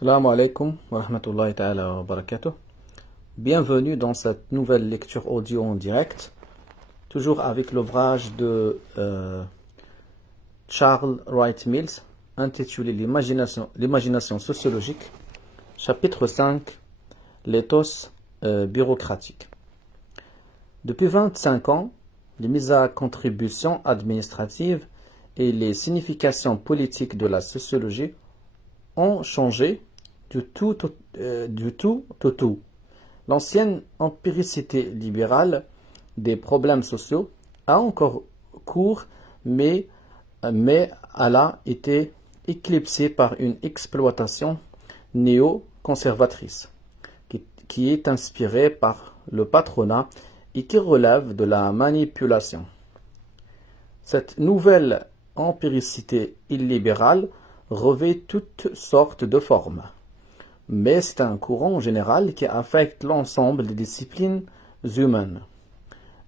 Assalamu alaikum wa rahmatullahi ta'ala wa barakatuh. Bienvenue dans cette nouvelle lecture audio en direct, toujours avec l'ouvrage de Charles Wright Mills, intitulé L'imagination sociologique, chapitre 5, l'éthos bureaucratique. Depuis 25 ans, les mises à contribution administrative et les significations politiques de la sociologie ont changé du tout au tout. L'ancienne empiricité libérale des problèmes sociaux a encore cours, mais elle a été éclipsée par une exploitation néo-conservatrice qui est inspirée par le patronat et qui relève de la manipulation. Cette nouvelle empiricité illibérale revêt toutes sortes de formes, mais c'est un courant général qui affecte l'ensemble des disciplines humaines.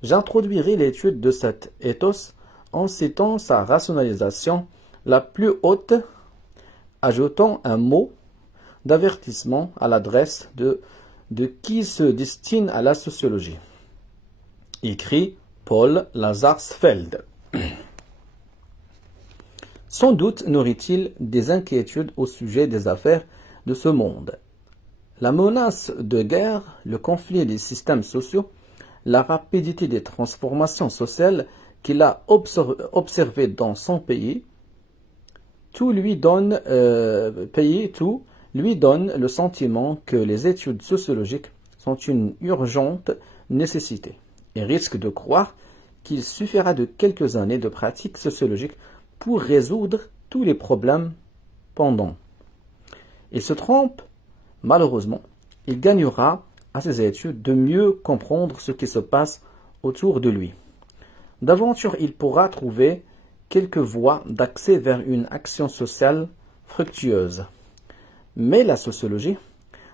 J'introduirai l'étude de cet ethos en citant sa rationalisation la plus haute, ajoutant un mot d'avertissement à l'adresse de qui se destine à la sociologie. Écrit Paul Lazarsfeld. Sans doute nourrit-il des inquiétudes au sujet des affaires de ce monde. La menace de guerre, le conflit des systèmes sociaux, la rapidité des transformations sociales qu'il a observées dans son pays, tout lui donne le sentiment que les études sociologiques sont une urgente nécessité et risque de croire qu'il suffira de quelques années de pratique sociologique pour résoudre tous les problèmes pendants. Il se trompe, malheureusement. Il gagnera à ses études de mieux comprendre ce qui se passe autour de lui. D'aventure, il pourra trouver quelques voies d'accès vers une action sociale fructueuse. Mais la sociologie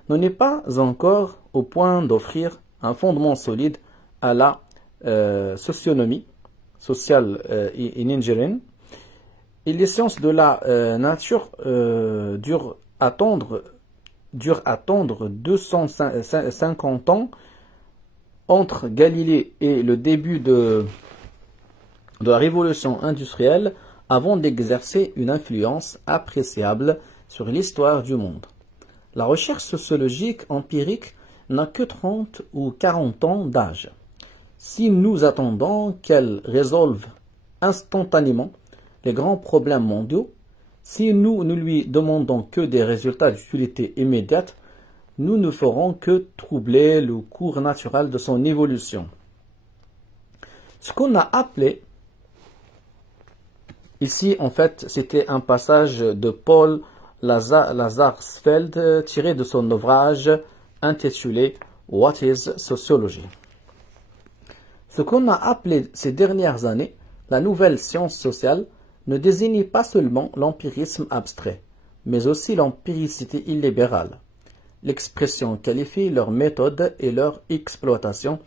n'en est pas encore au point d'offrir un fondement solide à la socionomie, social engineering, et les sciences de la nature durent attendre 250 ans entre Galilée et le début de la révolution industrielle avant d'exercer une influence appréciable sur l'histoire du monde. La recherche sociologique empirique n'a que 30 ou 40 ans d'âge. Si nous attendons qu'elle résolve instantanément les grands problèmes mondiaux, si nous ne lui demandons que des résultats d'utilité immédiate, nous ne ferons que troubler le cours naturel de son évolution. Ce qu'on a appelé, ici en fait c'était un passage de Paul Lazarsfeld tiré de son ouvrage intitulé What is Sociology? Ce qu'on a appelé ces dernières années la nouvelle science sociale ne désigne pas seulement l'empirisme abstrait, mais aussi l'empiricité illibérale. L'expression qualifie leur méthode et leur exploitation,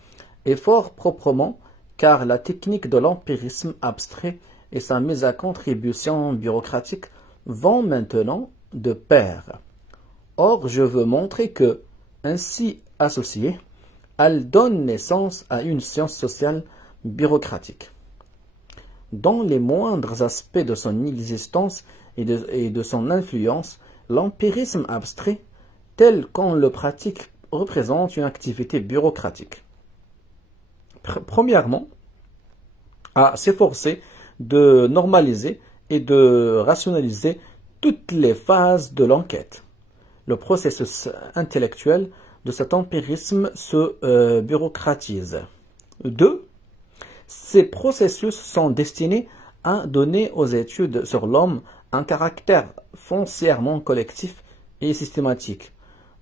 et fort proprement, car la technique de l'empirisme abstrait et sa mise à contribution bureaucratique vont maintenant de pair. Or, je veux montrer que, ainsi associée, elle donne naissance à une science sociale bureaucratique. Dans les moindres aspects de son existence et de son influence, l'empirisme abstrait, tel qu'on le pratique, représente une activité bureaucratique. Premièrement, à s'efforcer de normaliser et de rationaliser toutes les phases de l'enquête. Le processus intellectuel de cet empirisme se bureaucratise. 2. Ces processus sont destinés à donner aux études sur l'homme un caractère foncièrement collectif et systématique.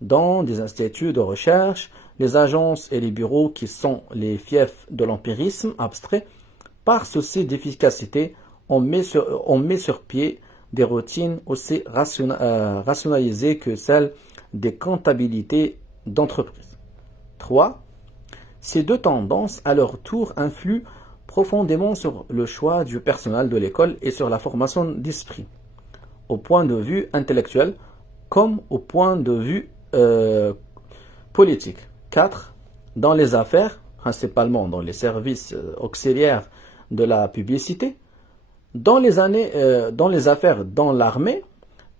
Dans des instituts de recherche, les agences et les bureaux qui sont les fiefs de l'empirisme abstrait, par souci d'efficacité, on met sur pied des routines aussi rationalisées que celles des comptabilités d'entreprise. 3. Ces deux tendances, à leur tour, influent profondément sur le choix du personnel de l'école et sur la formation d'esprit. Au point de vue intellectuel, comme au point de vue politique. 4. Dans les affaires, principalement dans les services auxiliaires de la publicité, dans les affaires dans l'armée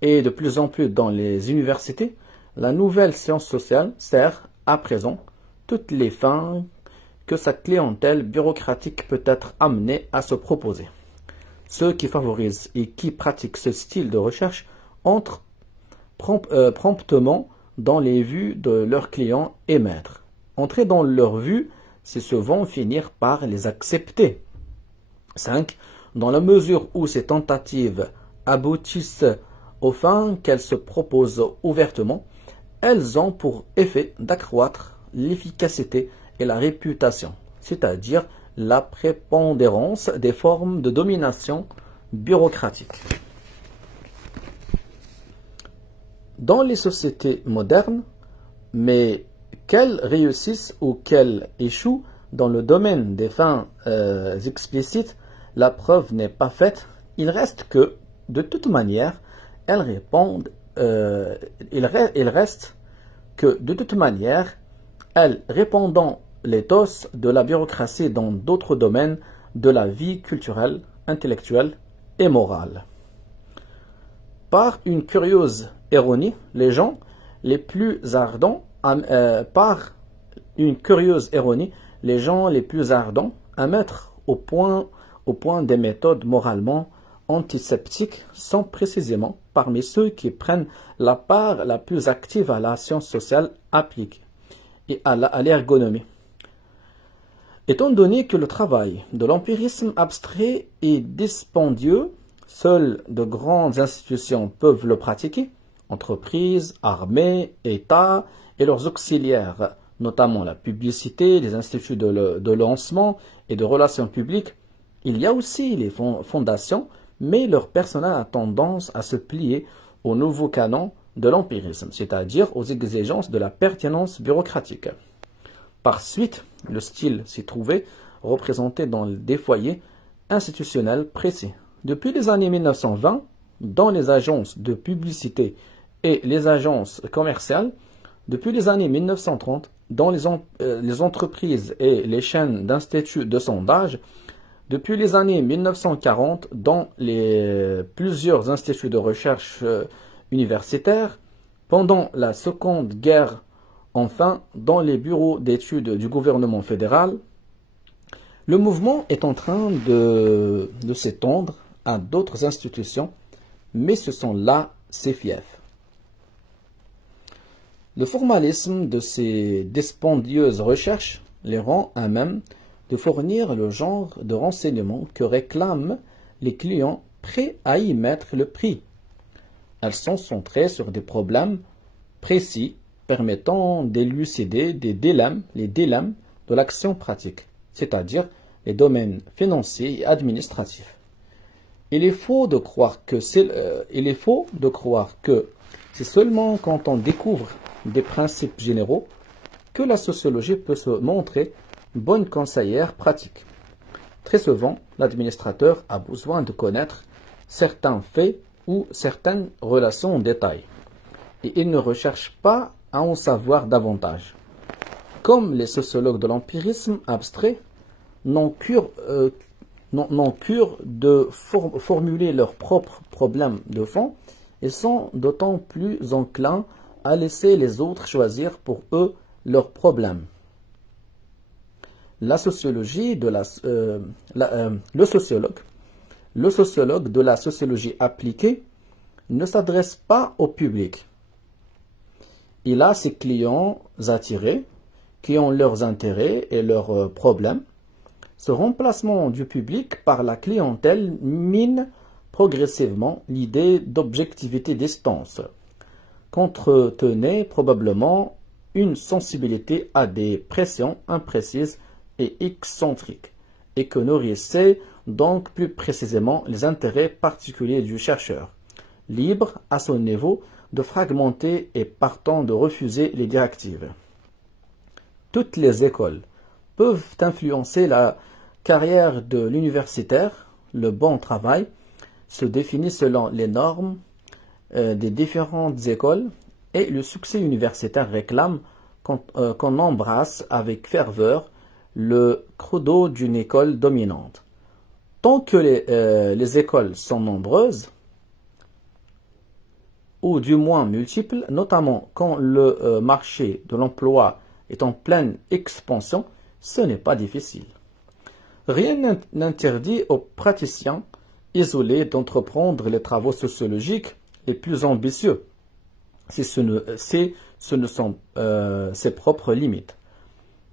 et de plus en plus dans les universités, la nouvelle science sociale sert à présent toutes les fins que sa clientèle bureaucratique peut être amenée à se proposer. Ceux qui favorisent et qui pratiquent ce style de recherche entrent promptement dans les vues de leurs clients et maîtres. Entrer dans leurs vues, c'est souvent finir par les accepter. 5. Dans la mesure où ces tentatives aboutissent aux fins qu'elles se proposent ouvertement, elles ont pour effet d'accroître l'efficacité et la réputation, c'est-à-dire la prépondérance des formes de domination bureaucratique. Dans les sociétés modernes, mais qu'elles réussissent ou qu'elles échouent dans le domaine des fins explicites, la preuve n'est pas faite. Il reste que, de toute manière, elles répondent. Il reste que, de toute manière, elles répondant l'éthos de la bureaucratie dans d'autres domaines de la vie culturelle, intellectuelle et morale. Par une curieuse ironie, les gens les plus ardents à mettre au point des méthodes moralement antiseptiques sont précisément parmi ceux qui prennent la part la plus active à la science sociale appliquée et à l'ergonomie. Étant donné que le travail de l'empirisme abstrait est dispendieux, seules de grandes institutions peuvent le pratiquer, entreprises, armées, États et leurs auxiliaires, notamment la publicité, les instituts de lancement et de relations publiques. Il y a aussi les fondations, mais leur personnel a tendance à se plier au nouveau canon de l'empirisme, c'est-à-dire aux exigences de la pertinence bureaucratique. Par suite, le style s'y trouvait représenté dans des foyers institutionnels précis. Depuis les années 1920, dans les agences de publicité et les agences commerciales, depuis les années 1930, dans les entreprises et les chaînes d'instituts de sondage, depuis les années 1940, dans plusieurs instituts de recherche universitaires, pendant la Seconde Guerre, enfin, dans les bureaux d'études du gouvernement fédéral, le mouvement est en train de s'étendre à d'autres institutions, mais ce sont là ses fiefs. Le formalisme de ces dispendieuses recherches les rend à même de fournir le genre de renseignements que réclament les clients prêts à y mettre le prix. Elles sont centrées sur des problèmes précis permettant d'élucider les dilemmes de l'action pratique, c'est-à-dire les domaines financiers et administratifs. Il est faux de croire que c'est seulement quand on découvre des principes généraux que la sociologie peut se montrer bonne conseillère pratique. Très souvent, l'administrateur a besoin de connaître certains faits ou certaines relations en détail, et il ne recherche pas à en savoir davantage. Comme les sociologues de l'empirisme abstrait n'ont cure de formuler leurs propres problèmes de fond, ils sont d'autant plus enclins à laisser les autres choisir pour eux leurs problèmes. Le sociologue de la sociologie appliquée ne s'adresse pas au public. Il a ses clients attirés qui ont leurs intérêts et leurs problèmes. Ce remplacement du public par la clientèle mine progressivement l'idée d'objectivité distance, qu'entretenait probablement une sensibilité à des pressions imprécises et excentriques, et que nourrissait donc plus précisément les intérêts particuliers du chercheur, libre à son niveau de fragmenter et partant de refuser les directives. Toutes les écoles peuvent influencer la carrière de l'universitaire. Le bon travail se définit selon les normes des différentes écoles et le succès universitaire réclame qu'on embrasse avec ferveur le credo d'une école dominante. Tant que les écoles sont nombreuses, ou du moins multiples, notamment quand le marché de l'emploi est en pleine expansion, ce n'est pas difficile. Rien n'interdit aux praticiens isolés d'entreprendre les travaux sociologiques les plus ambitieux, si ce ne sont ses propres limites.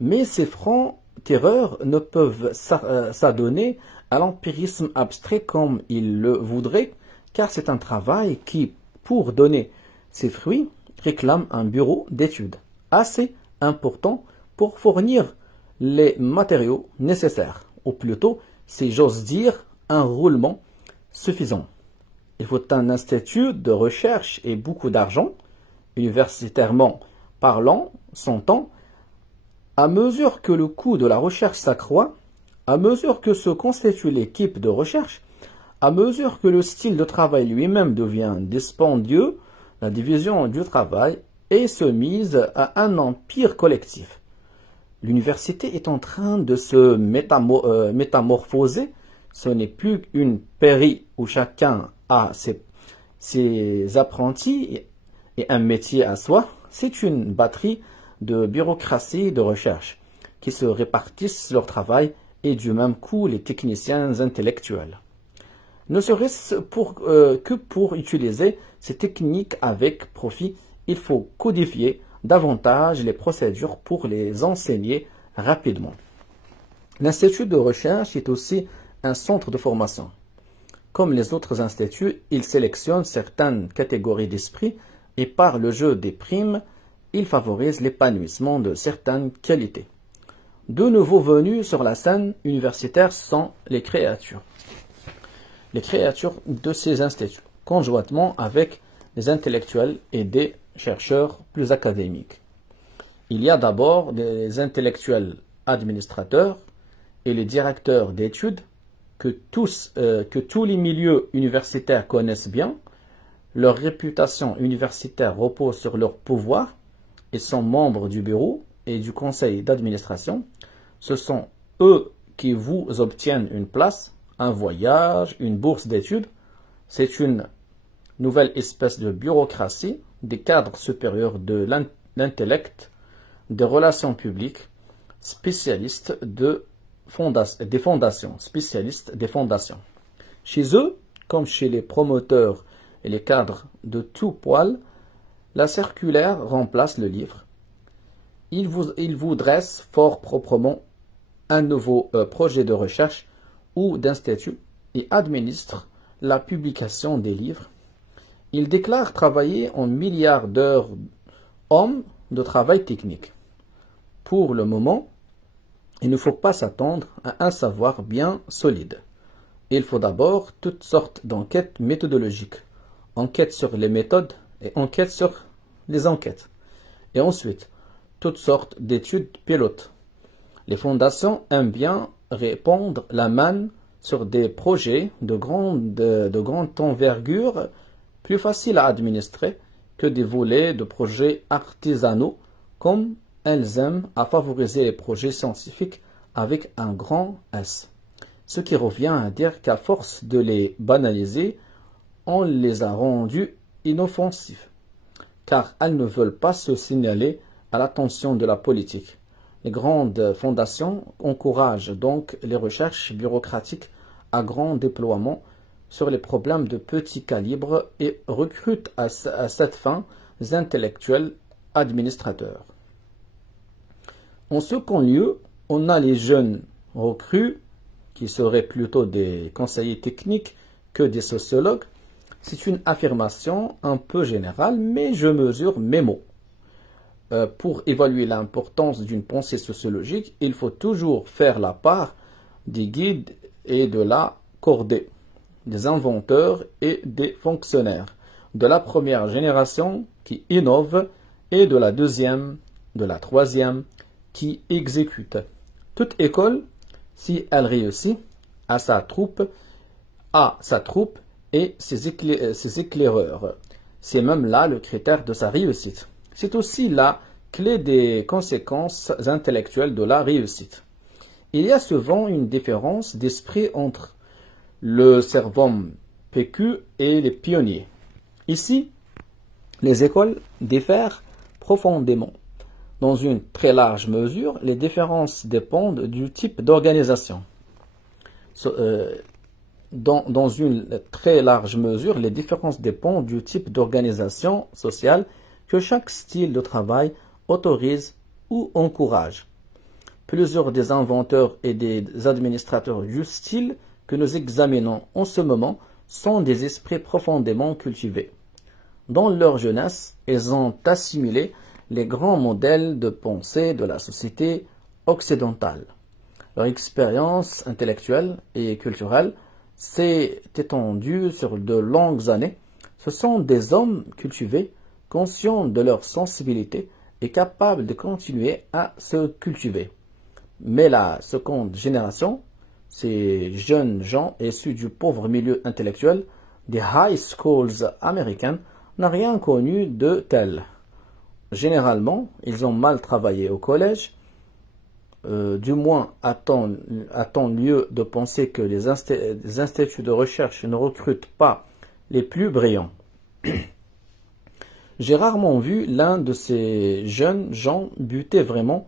Mais ces francs-tireurs ne peuvent s'adonner à l'empirisme abstrait comme ils le voudraient, car c'est un travail qui, pour donner ses fruits, réclame un bureau d'études assez important pour fournir les matériaux nécessaires, ou plutôt, si j'ose dire, un roulement suffisant. Il faut un institut de recherche et beaucoup d'argent, universitairement parlant, s'entend. À mesure que le coût de la recherche s'accroît, à mesure que se constitue l'équipe de recherche, à mesure que le style de travail lui-même devient dispendieux, la division du travail est soumise à un empire collectif. L'université est en train de se métamorphoser. Ce n'est plus une pairie où chacun a ses apprentis et un métier à soi. C'est une batterie de bureaucratie de recherche qui se répartissent leur travail et du même coup les techniciens intellectuels. Ne serait-ce que pour utiliser ces techniques avec profit, il faut codifier davantage les procédures pour les enseigner rapidement. L'Institut de recherche est aussi un centre de formation. Comme les autres instituts, il sélectionne certaines catégories d'esprit et par le jeu des primes, il favorise l'épanouissement de certaines qualités. De nouveaux venus sur la scène universitaire sont les créatures. Les créatures de ces instituts, conjointement avec des intellectuels et des chercheurs plus académiques. Il y a d'abord des intellectuels administrateurs et les directeurs d'études que tous les milieux universitaires connaissent bien. Leur réputation universitaire repose sur leur pouvoir. Ils sont membres du bureau et du conseil d'administration. Ce sont eux qui vous obtiennent une place, un voyage, une bourse d'études. C'est une nouvelle espèce de bureaucratie des cadres supérieurs de l'intellect, des relations publiques, spécialistes des fondations. Chez eux, comme chez les promoteurs et les cadres de tout poil, la circulaire remplace le livre. Il vous dresse fort proprement un nouveau projet de recherche ou d'institut et administre la publication des livres. Il déclare travailler en milliards d'heures hommes de travail technique. Pour le moment, il ne faut pas s'attendre à un savoir bien solide. Il faut d'abord toutes sortes d'enquêtes méthodologiques, enquêtes sur les méthodes et enquêtes sur les enquêtes. Et ensuite, toutes sortes d'études pilotes. Les fondations aiment bien répandre la manne sur des projets de grande envergure plus faciles à administrer que des volets de projets artisanaux, comme elles aiment à favoriser les projets scientifiques avec un grand S. Ce qui revient à dire qu'à force de les banaliser, on les a rendus inoffensifs, car elles ne veulent pas se signaler à l'attention de la politique. Les grandes fondations encouragent donc les recherches bureaucratiques à grand déploiement sur les problèmes de petit calibre et recrutent à cette fin des intellectuels administrateurs. En second lieu, on a les jeunes recrues qui seraient plutôt des conseillers techniques que des sociologues. C'est une affirmation un peu générale, mais je mesure mes mots. Pour évaluer l'importance d'une pensée sociologique, il faut toujours faire la part des guides et de la cordée, des inventeurs et des fonctionnaires, de la première génération qui innove et de la deuxième, de la troisième qui exécute. Toute école, si elle réussit, a sa troupe et ses éclaireurs. C'est même là le critère de sa réussite. C'est aussi la clé des conséquences intellectuelles de la réussite. Il y a souvent une différence d'esprit entre le cerveau PQ et les pionniers. Ici, les écoles diffèrent profondément. Dans une très large mesure, les différences dépendent du type d'organisation. Dans une très large mesure, les différences dépendent du type d'organisation sociale que chaque style de travail autorise ou encourage. Plusieurs des inventeurs et des administrateurs du style que nous examinons en ce moment sont des esprits profondément cultivés. Dans leur jeunesse, ils ont assimilé les grands modèles de pensée de la société occidentale. Leur expérience intellectuelle et culturelle s'est étendue sur de longues années. Ce sont des hommes cultivés, conscients de leur sensibilité et capables de continuer à se cultiver. Mais la seconde génération, ces jeunes gens issus du pauvre milieu intellectuel des high schools américaines, n'a rien connu de tel. Généralement, ils ont mal travaillé au collège. Du moins, a-t-on lieu de penser que les instituts de recherche ne recrutent pas les plus brillants. J'ai rarement vu l'un de ces jeunes gens buter vraiment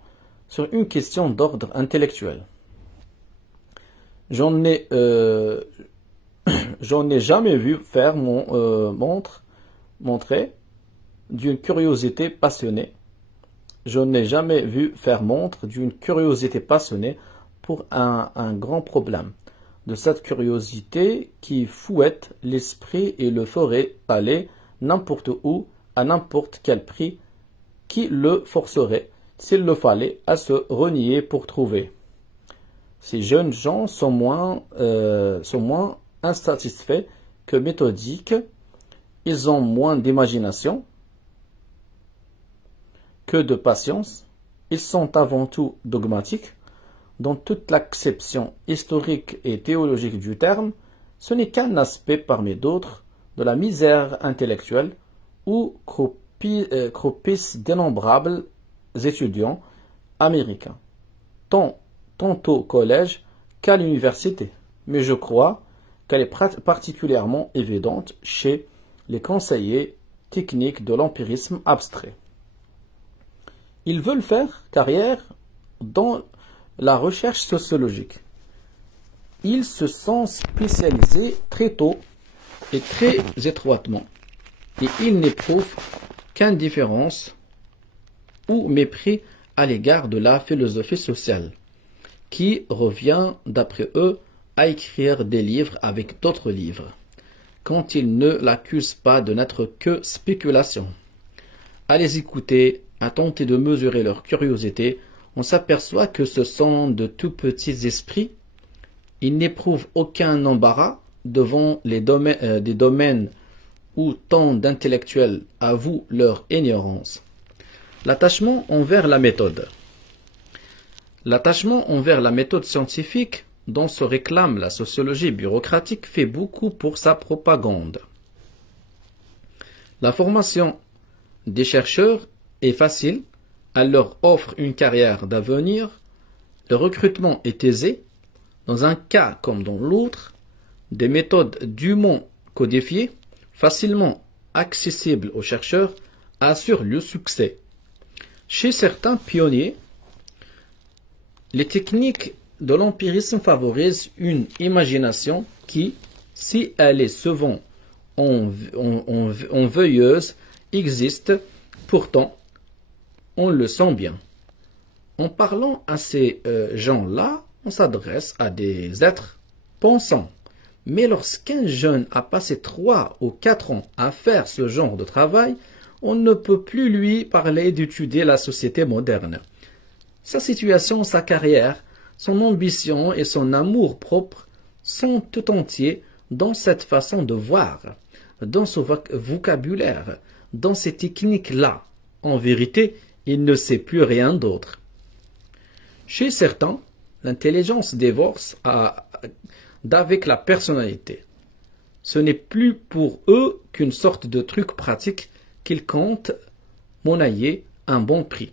sur une question d'ordre intellectuel. J'en ai jamais vu faire montrer d'une curiosité passionnée. Je n'ai jamais vu faire montre d'une curiosité passionnée pour un grand problème. De cette curiosité qui fouette l'esprit et le ferait aller n'importe où, à n'importe quel prix, qui le forcerait, s'il le fallait, à se renier pour trouver. Ces jeunes gens sont moins insatisfaits que méthodiques. Ils ont moins d'imagination que de patience. Ils sont avant tout dogmatiques. Dans toute l'acception historique et théologique du terme, ce n'est qu'un aspect parmi d'autres de la misère intellectuelle où croupissent d'innombrables étudiants américains, tant au collège qu'à l'université. Mais je crois qu'elle est particulièrement évidente chez les conseillers techniques de l'empirisme abstrait. Ils veulent faire carrière dans la recherche sociologique. Ils se sont spécialisés très tôt et très étroitement, et ils n'éprouvent qu'indifférence ou mépris à l'égard de la philosophie sociale, qui revient, d'après eux, à écrire des livres avec d'autres livres, quand ils ne l'accusent pas de n'être que spéculation. À les écouter, à tenter de mesurer leur curiosité, on s'aperçoit que ce sont de tout petits esprits. Ils n'éprouvent aucun embarras devant des domaines où tant d'intellectuels avouent leur ignorance. L'attachement envers la méthode. L'attachement envers la méthode scientifique dont se réclame la sociologie bureaucratique fait beaucoup pour sa propagande. La formation des chercheurs est facile, elle leur offre une carrière d'avenir, le recrutement est aisé, dans un cas comme dans l'autre, des méthodes dûment codifiées, facilement accessibles aux chercheurs, assurent le succès. Chez certains pionniers, les techniques de l'empirisme favorisent une imagination qui, si elle est souvent enveilleuse, existe, pourtant, on le sent bien. En parlant à ces gens-là, on s'adresse à des êtres pensants. Mais lorsqu'un jeune a passé 3 ou 4 ans à faire ce genre de travail, on ne peut plus lui parler d'étudier la société moderne. Sa situation, sa carrière, son ambition et son amour propre sont tout entiers dans cette façon de voir, dans ce vocabulaire, dans ces techniques-là. En vérité, il ne sait plus rien d'autre. Chez certains, l'intelligence divorce d'avec la personnalité. Ce n'est plus pour eux qu'une sorte de truc pratique qu'ils comptent monnayer un bon prix.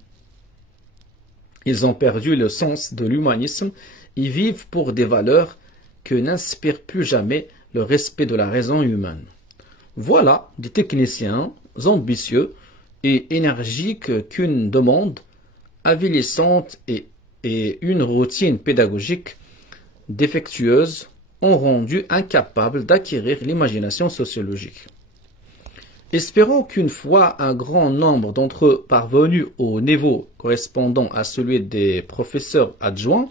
Ils ont perdu le sens de l'humanisme et vivent pour des valeurs que n'inspire plus jamais le respect de la raison humaine. Voilà des techniciens ambitieux et énergiques qu'une demande avilissante et une routine pédagogique défectueuse ont rendu incapables d'acquérir l'imagination sociologique. Espérons qu'une fois un grand nombre d'entre eux parvenus au niveau correspondant à celui des professeurs adjoints,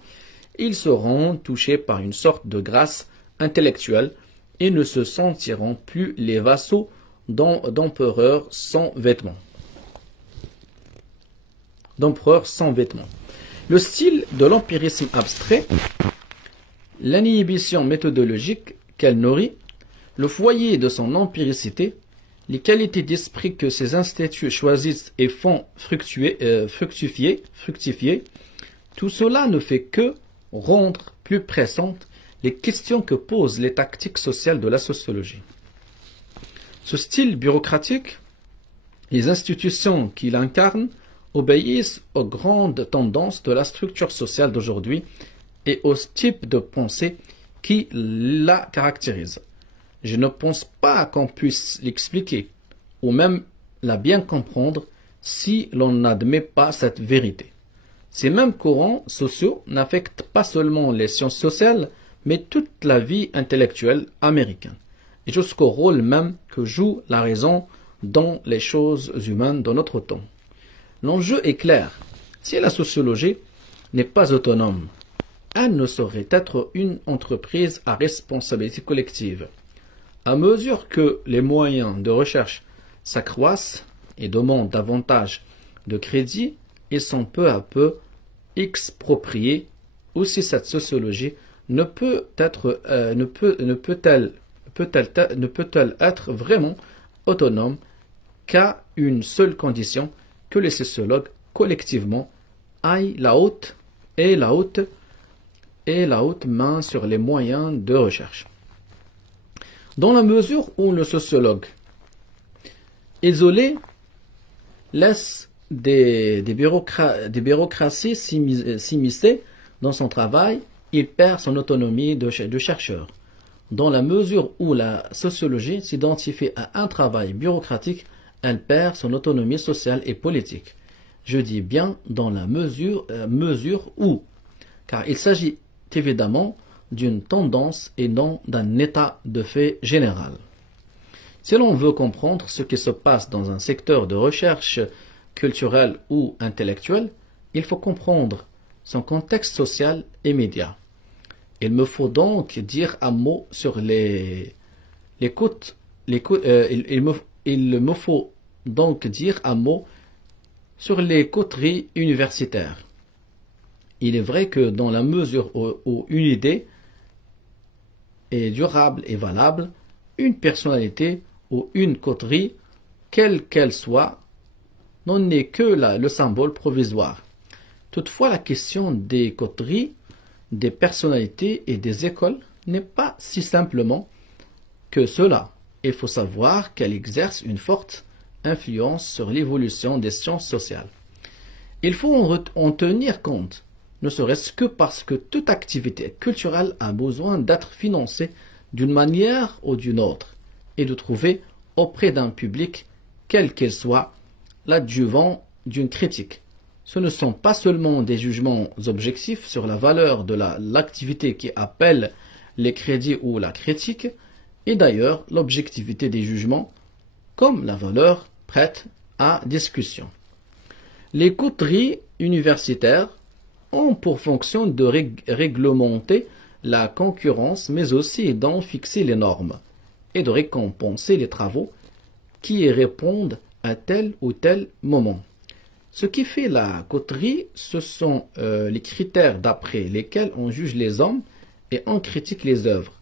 ils seront touchés par une sorte de grâce intellectuelle et ne se sentiront plus les vassaux d'empereurs sans vêtements. Le style de l'empirisme abstrait, l'inhibition méthodologique qu'elle nourrit, le foyer de son empiricité, les qualités d'esprit que ces instituts choisissent et font fructifier, tout cela ne fait que rendre plus pressantes les questions que posent les tactiques sociales de la sociologie. Ce style bureaucratique, les institutions qu'il incarne, obéissent aux grandes tendances de la structure sociale d'aujourd'hui et au type de pensée qui la caractérise. Je ne pense pas qu'on puisse l'expliquer ou même la bien comprendre si l'on n'admet pas cette vérité. Ces mêmes courants sociaux n'affectent pas seulement les sciences sociales, mais toute la vie intellectuelle américaine, et jusqu'au rôle même que joue la raison dans les choses humaines de notre temps. L'enjeu est clair. Si la sociologie n'est pas autonome, elle ne saurait être une entreprise à responsabilité collective. À mesure que les moyens de recherche s'accroissent et demandent davantage de crédit, ils sont peu à peu expropriés. Aussi cette sociologie ne peut-elle être vraiment autonome qu'à une seule condition, que les sociologues collectivement aillent la haute main sur les moyens de recherche. Dans la mesure où le sociologue isolé laisse des bureaucraties s'immiscer dans son travail, il perd son autonomie de chercheur. Dans la mesure où la sociologie s'identifie à un travail bureaucratique, elle perd son autonomie sociale et politique. Je dis bien dans la mesure où, car il s'agit évidemment d'une tendance et non d'un état de fait général. Si l'on veut comprendre ce qui se passe dans un secteur de recherche culturelle ou intellectuelle, il faut comprendre son contexte social immédiat. Il me faut donc dire un mot sur il me faut donc dire un mot sur les coteries universitaires. Il est vrai que dans la mesure où une idée est durable et valable, une personnalité ou une coterie, quelle qu'elle soit, n'en est que le symbole provisoire. Toutefois, la question des coteries, des personnalités et des écoles n'est pas si simplement que cela. Il faut savoir qu'elle exerce une forte influence sur l'évolution des sciences sociales. Il faut en tenir compte, ne serait-ce que parce que toute activité culturelle a besoin d'être financée d'une manière ou d'une autre et de trouver auprès d'un public, quel qu'il soit, l'adjuvant d'une critique. Ce ne sont pas seulement des jugements objectifs sur la valeur de l'activité qui appellent les crédits ou la critique, et d'ailleurs l'objectivité des jugements, comme la valeur prête à discussion. Les coteries universitaires ont pour fonction de réglementer la concurrence, mais aussi d'en fixer les normes et de récompenser les travaux qui y répondent à tel ou tel moment. Ce qui fait la coterie, ce sont les critères d'après lesquels on juge les hommes et on critique les œuvres.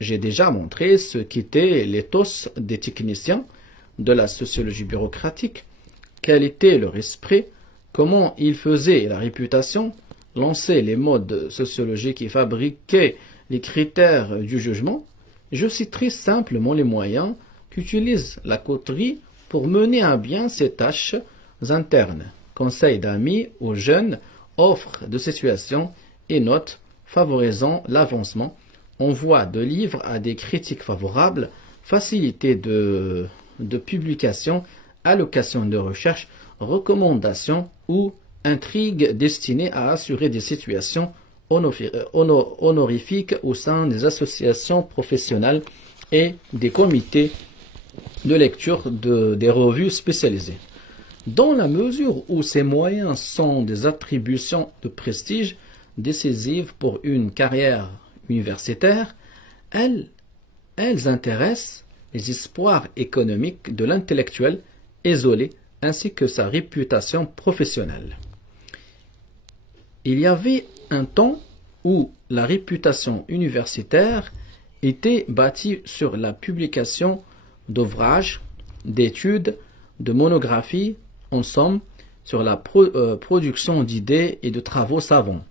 J'ai déjà montré ce qu'étaient l'éthos des techniciens de la sociologie bureaucratique, quel était leur esprit, comment ils faisaient la réputation, lançaient les modes sociologiques et fabriquaient les critères du jugement, Je citerai simplement les moyens qu'utilise la coterie pour mener à bien ses tâches internes. Conseils d'amis aux jeunes, offres de situation et notes favorisant l'avancement, envoi de livres à des critiques favorables, facilité de publication, allocation de recherche, recommandations ou intrigues destinées à assurer des situations honorifiques au sein des associations professionnelles et des comités de lecture des revues spécialisées. Dans la mesure où ces moyens sont des attributions de prestige décisives pour une carrière universitaire, elles intéressent les espoirs économiques de l'intellectuel isolé ainsi que sa réputation professionnelle. Il y avait un temps où la réputation universitaire était bâtie sur la publication d'ouvrages, d'études, de monographies, en somme, sur la production d'idées et de travaux savants,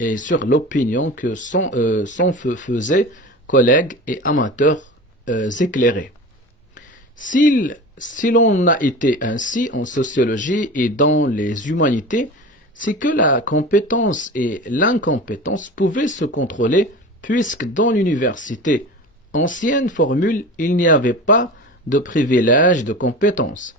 et sur l'opinion que s'en faisaient collègues et amateurs éclairés. Si l'on a été ainsi en sociologie et dans les humanités, c'est que la compétence et l'incompétence pouvaient se contrôler, puisque dans l'université, ancienne formule, il n'y avait pas de privilège de compétence.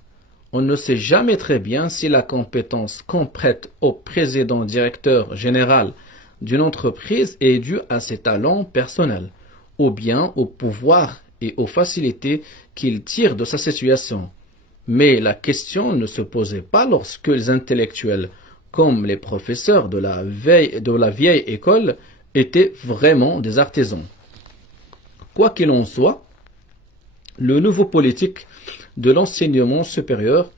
On ne sait jamais très bien si la compétence qu'on prête au président-directeur général d'une entreprise est due à ses talents personnels, ou bien au pouvoir et aux facilités qu'il tire de sa situation. Mais la question ne se posait pas lorsque les intellectuels, comme les professeurs de la vieille école, étaient vraiment des artisans. Quoi qu'il en soit, le nouveau politique de l'enseignement supérieur,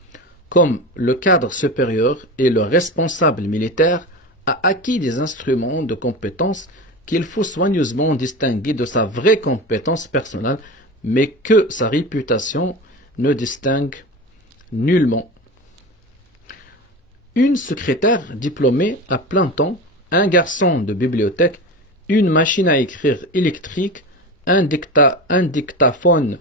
comme le cadre supérieur et le responsable militaire, a acquis des instruments de compétence qu'il faut soigneusement distinguer de sa vraie compétence personnelle, mais que sa réputation ne distingue nullement. Une secrétaire diplômée à plein temps, un garçon de bibliothèque, une machine à écrire électrique, un dictaphone,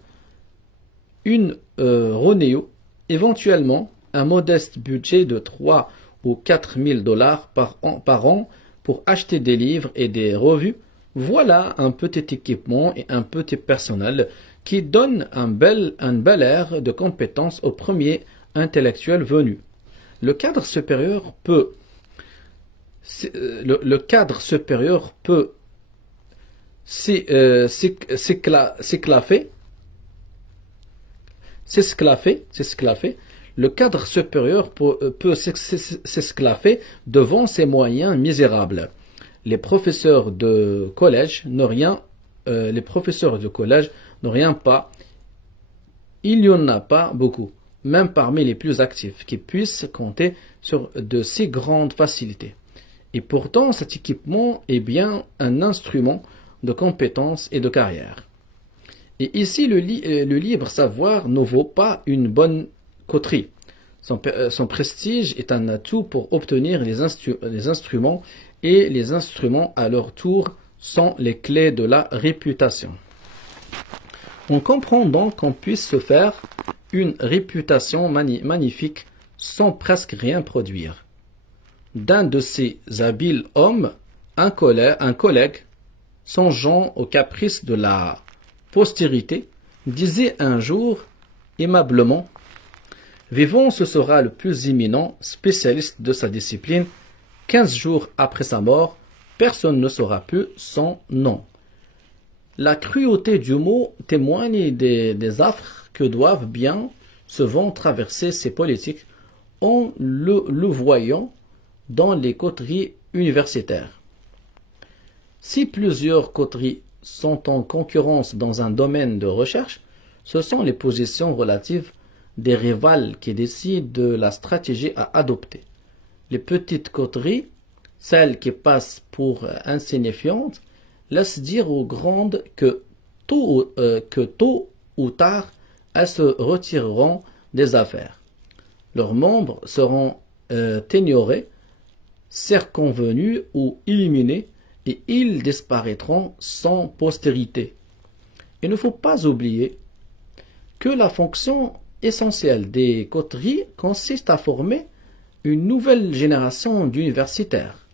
une Ronéo, éventuellement un modeste budget de 3 ou 4 000 $ par an pour acheter des livres et des revues, voilà un petit équipement et un petit personnel qui donne un bel air de compétence au premier intellectuel venu. Le cadre supérieur peut s'esclaffer. Le cadre supérieur peut s'esclaffer devant ses moyens misérables. Les professeurs de collège n'ont rien pas. Il n'y en a pas beaucoup, même parmi les plus actifs, qui puissent compter sur de si grandes facilités. Et pourtant, cet équipement est bien un instrument de compétence et de carrière. Et ici, le libre savoir ne vaut pas une bonne coterie. Son prestige est un atout pour obtenir les instruments, et les instruments, à leur tour, sont les clés de la réputation. On comprend donc qu'on puisse se faire une réputation magnifique sans presque rien produire. D'un de ces habiles hommes, un collègue, songeant aux caprices de la postérité, disait un jour aimablement: Vivon, ce sera le plus éminent spécialiste de sa discipline. 15 jours après sa mort, personne ne saura plus son nom. La cruauté du mot témoigne des affres que doivent bien souvent traverser ces politiques en le voyant dans les coteries universitaires. Si plusieurs coteries sont en concurrence dans un domaine de recherche, ce sont les positions relatives des rivales qui décident de la stratégie à adopter. Les petites coteries, celles qui passent pour insignifiantes, laissent dire aux grandes que tôt ou tard, elles se retireront des affaires. Leurs membres seront ignorés, circonvenus ou éliminés, et ils disparaîtront sans postérité. Il ne faut pas oublier que la fonction essentielle des coteries consiste à former une nouvelle génération d'universitaires.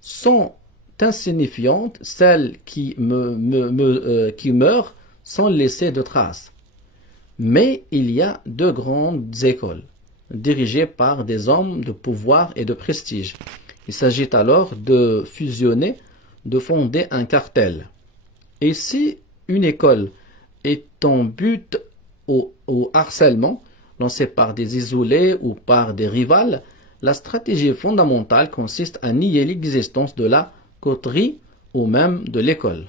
Sont insignifiantes celles qui meurent sans laisser de traces. Mais il y a deux grandes écoles, dirigées par des hommes de pouvoir et de prestige. Il s'agit alors de fusionner, de fonder un cartel. Et si une école est en but au harcèlement, lancé par des isolés ou par des rivales, la stratégie fondamentale consiste à nier l'existence de la coterie ou même de l'école.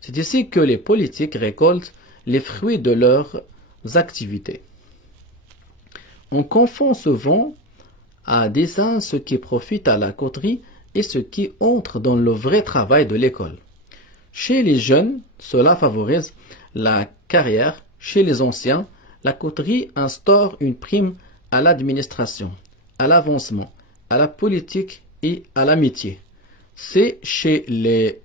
C'est ici que les politiques récoltent les fruits de leurs activités. On confond souvent à dessein ce qui profite à la coterie et ce qui entre dans le vrai travail de l'école. Chez les jeunes, cela favorise la carrière. Chez les anciens, la coterie instaure une prime à l'administration, à l'avancement, à la politique et à l'amitié. C'est chez les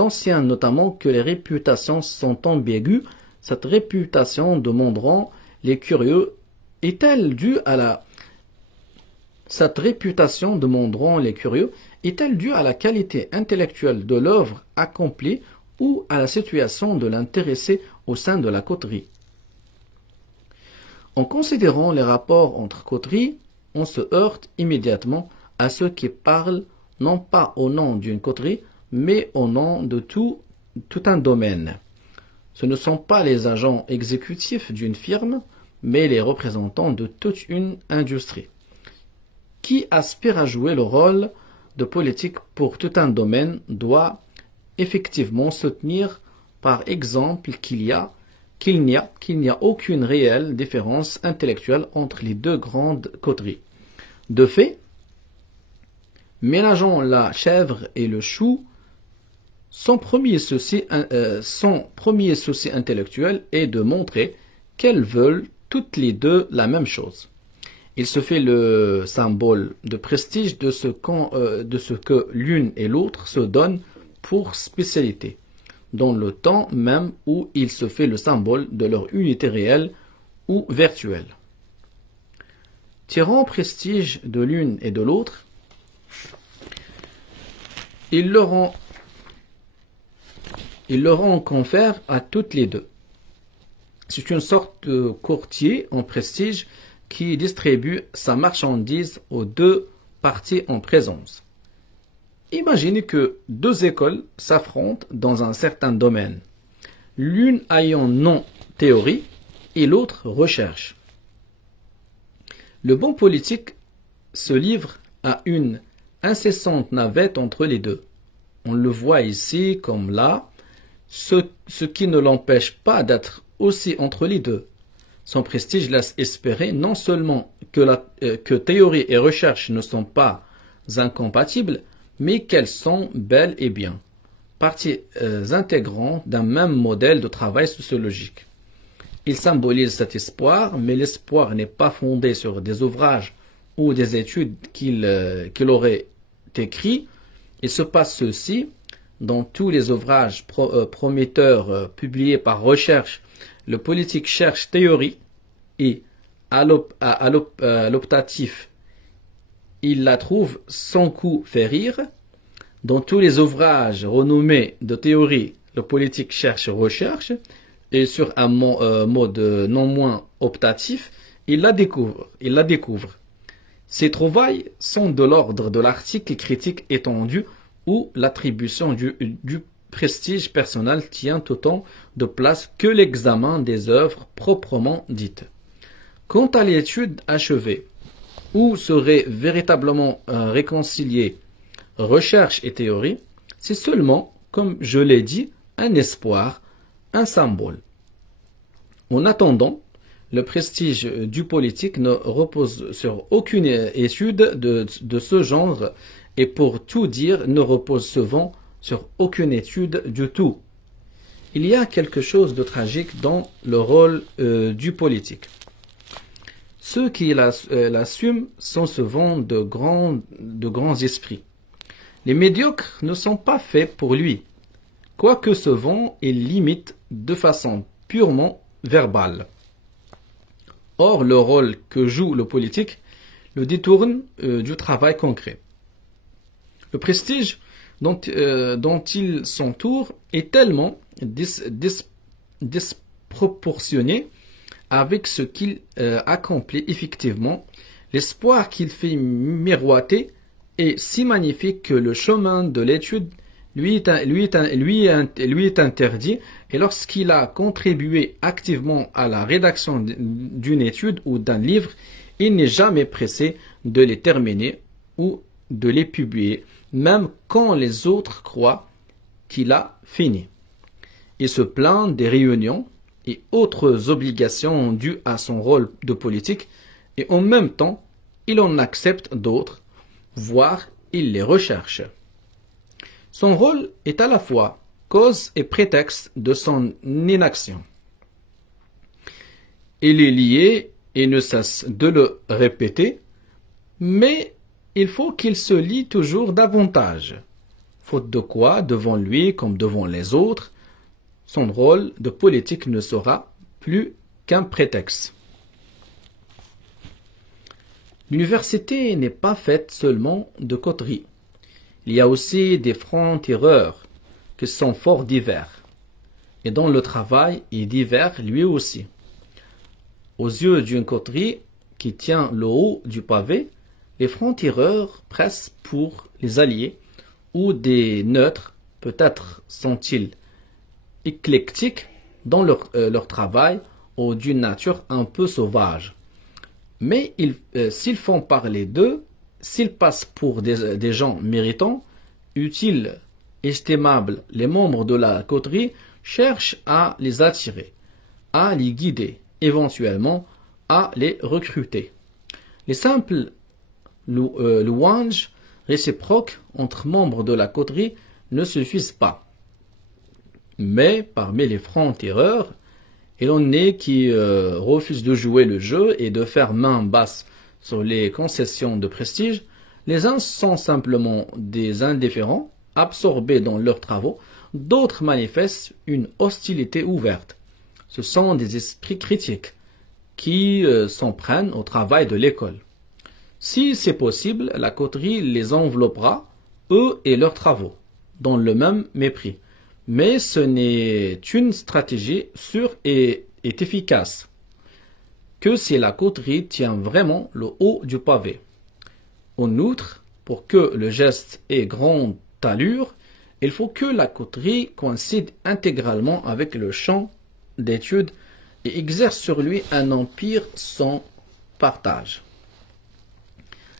anciens notamment que les réputations sont ambiguës. Cette réputation demanderont les curieux est-elle due à la qualité intellectuelle de l'œuvre accomplie ou à la situation de l'intéressé au sein de la coterie. En considérant les rapports entre coteries, on se heurte immédiatement à ceux qui parlent non pas au nom d'une coterie, mais au nom de tout un domaine. Ce ne sont pas les agents exécutifs d'une firme, mais les représentants de toute une industrie, qui aspire à jouer le rôle de politique pour tout un domaine doit effectivement soutenir par exemple qu'il n'y a aucune réelle différence intellectuelle entre les deux grandes coteries. De fait, mélangeant la chèvre et le chou, son premier souci intellectuel est de montrer qu'elles veulent toutes les deux la même chose. Il se fait le symbole de prestige de ce que l'une et l'autre se donnent pour spécialité, dans le temps même où il se fait le symbole de leur unité réelle ou virtuelle. Tirant prestige de l'une et de l'autre, il leur en confère à toutes les deux. C'est une sorte de courtier en prestige qui distribue sa marchandise aux deux parties en présence. Imaginez que deux écoles s'affrontent dans un certain domaine, l'une ayant nom théorie et l'autre recherche. Le bon politique se livre à une incessante navette entre les deux. On le voit ici comme là, ce qui ne l'empêche pas d'être aussi entre les deux. Son prestige laisse espérer non seulement que théorie et recherche ne sont pas incompatibles, mais qu'elles sont bel et bien parties intégrantes d'un même modèle de travail sociologique. Il symbolise cet espoir, mais l'espoir n'est pas fondé sur des ouvrages ou des études qu'il aurait écrits. Il se passe ceci dans tous les ouvrages prometteurs publiés par recherche. Le politique cherche théorie et à l'optatif, il la trouve sans coup fait rire. Dans tous les ouvrages renommés de théorie, le politique cherche recherche et sur un mode non moins optatif, il la découvre. Ces trouvailles sont de l'ordre de l'article critique étendu où l'attribution du prestige personnel tient autant de place que l'examen des œuvres proprement dites. Quant à l'étude achevée, où seraient véritablement réconciliées recherche et théorie, c'est seulement, comme je l'ai dit, un espoir, un symbole. En attendant, le prestige du politique ne repose sur aucune étude de ce genre et pour tout dire ne repose souvent sur aucune étude du tout. Il y a quelque chose de tragique dans le rôle du politique. Ceux qui l'assument sont souvent de grands esprits. Les médiocres ne sont pas faits pour lui. quoique ce vent est limite de façon purement verbale. Or, le rôle que joue le politique le détourne du travail concret. Le prestige dont il s'entoure est tellement disproportionné avec ce qu'il accomplit effectivement. L'espoir qu'il fait miroiter est si magnifique que le chemin de l'étude lui est interdit, et lorsqu'il a contribué activement à la rédaction d'une étude ou d'un livre, il n'est jamais pressé de les terminer ou de les publier, même quand les autres croient qu'il a fini. Il se plaint des réunions et autres obligations dues à son rôle de politique, et en même temps, il en accepte d'autres, voire il les recherche. Son rôle est à la fois cause et prétexte de son inaction. Il est lié et ne cesse de le répéter, mais il faut qu'il se lie toujours davantage, faute de quoi, devant lui comme devant les autres, son rôle de politique ne sera plus qu'un prétexte. L'université n'est pas faite seulement de coteries. Il y a aussi des francs-tireurs qui sont fort divers, et dont le travail est divers lui aussi. Aux yeux d'une coterie qui tient le haut du pavé, les francs-tireurs pressent pour les alliés, ou des neutres, peut-être sont-ils éclectiques dans leur travail ou d'une nature un peu sauvage. Mais s'ils font parler d'eux, s'ils passent pour des gens méritants, utiles, estimables, les membres de la coterie cherchent à les attirer, à les guider, éventuellement à les recruter. Les simples louanges réciproques entre membres de la coterie ne suffisent pas. Mais parmi les francs-tireurs, il en est qui refusent de jouer le jeu et de faire main basse sur les concessions de prestige. Les uns sont simplement des indifférents, absorbés dans leurs travaux, d'autres manifestent une hostilité ouverte. Ce sont des esprits critiques qui s'en prennent au travail de l'école. Si c'est possible, la coterie les enveloppera, eux et leurs travaux, dans le même mépris. Mais ce n'est une stratégie sûre et efficace que si la coterie tient vraiment le haut du pavé. En outre, pour que le geste ait grande allure, il faut que la coterie coïncide intégralement avec le champ d'études et exerce sur lui un empire sans partage.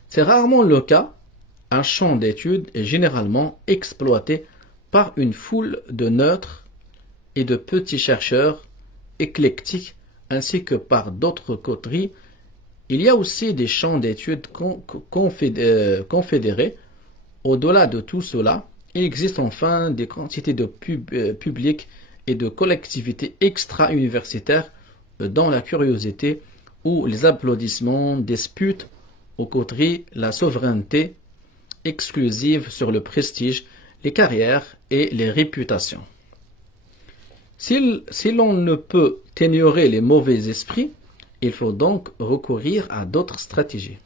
C'est rarement le cas. Un champ d'études est généralement exploité par une foule de neutres et de petits chercheurs éclectiques ainsi que par d'autres coteries. Il y a aussi des champs d'études confédérés. Au-delà de tout cela, il existe enfin des quantités de publics et de collectivités extra-universitaires dont la curiosité ou les applaudissements disputent aux coteries la souveraineté exclusive sur le prestige, les carrières et les réputations. Si l'on ne peut ignorer les mauvais esprits, il faut donc recourir à d'autres stratégies.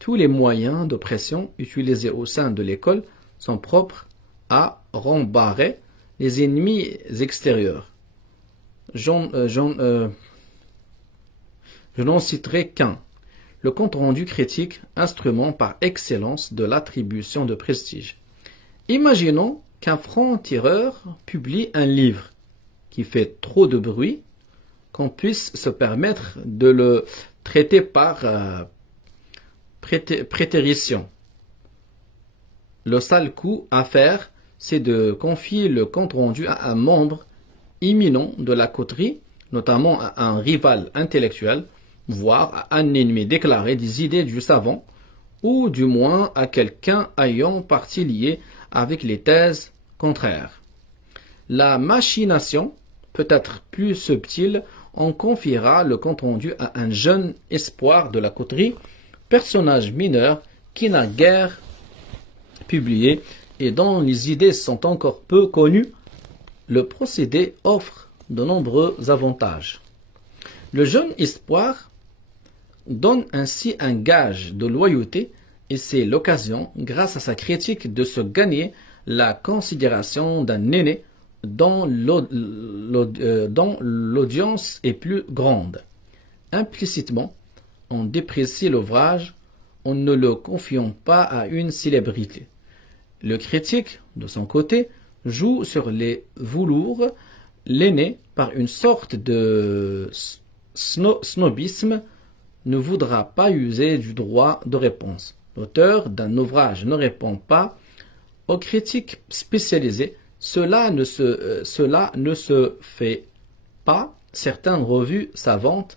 Tous les moyens de pression utilisés au sein de l'école sont propres à rembarrer les ennemis extérieurs. Je n'en citerai qu'un. Le compte-rendu critique, instrument par excellence de l'attribution de prestige. Imaginons qu'un franc-tireur publie un livre qui fait trop de bruit, qu'on puisse se permettre de le traiter par prétérition. Le sale coup à faire, c'est de confier le compte-rendu à un membre imminent de la coterie, notamment à un rival intellectuel, voire à un ennemi déclaré des idées du savant, ou du moins à quelqu'un ayant partie liée avec les thèses contraires. La machination, peut-être plus subtile, en confiera le compte-rendu à un jeune espoir de la coterie, personnage mineur qui n'a guère publié et dont les idées sont encore peu connues Le procédé offre de nombreux avantages. Le jeune espoir donne ainsi un gage de loyauté et c'est l'occasion, grâce à sa critique, de se gagner la considération d'un aîné dont l'audience est plus grande. Implicitement, on déprécie l'ouvrage en ne le confiant pas à une célébrité. Le critique, de son côté, joue sur les velours l'aîné par une sorte de snobisme, ne voudra pas user du droit de réponse. L'auteur d'un ouvrage ne répond pas aux critiques spécialisées. Cela ne se fait pas. Certaines revues savantes